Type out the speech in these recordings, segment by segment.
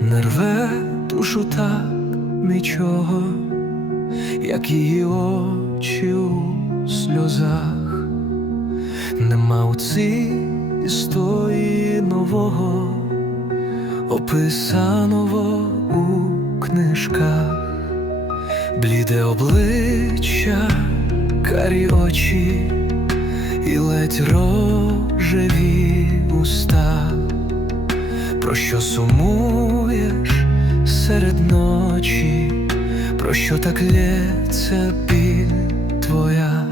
Не рве душу так нічого, як її очі у сльозах, нема у цій історії нового, описаного у книжках, бліде обличчя, карі очі і ледь рожеві уста. Про що сумуєш серед ночі, про що так лється біль твоя?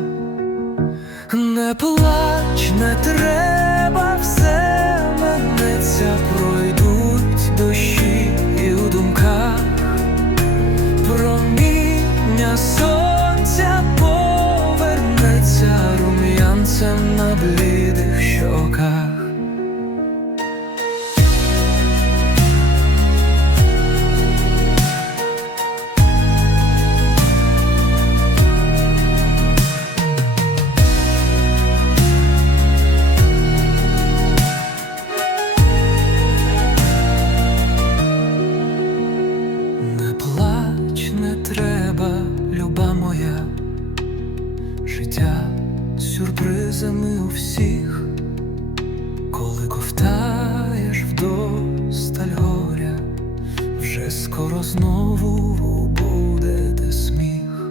Не плач, не треба, все минеться, пройдуть дощі і у думках. Проміння сонця повернеться рум'янцем на блідих сюрпризами у всіх, коли ковтаєш вдосталь горя, вже скоро знову буде де сміх.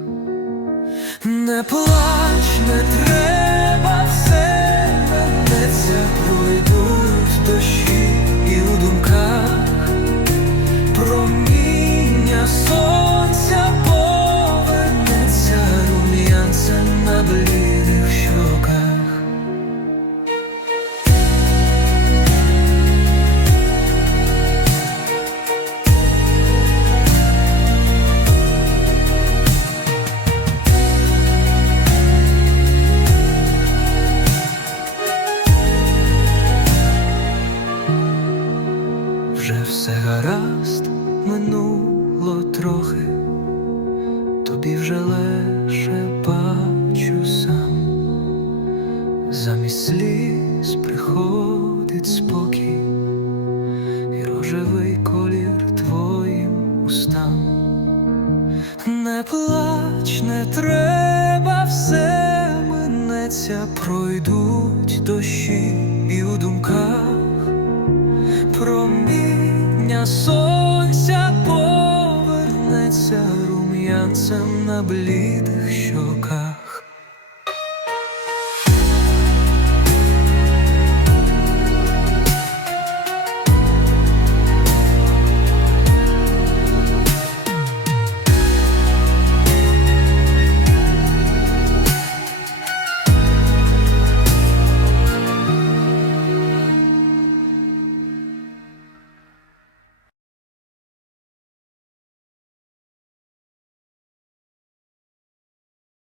Не плач, не треба, все мене пройдуть дощі замість сліз приходить спокій і рожевий колір твоїм устам. Не плач, не треба, все минеться, пройдуть дощі і у думках. Проміння сонця повернеться рум'янцем на блідих щоках.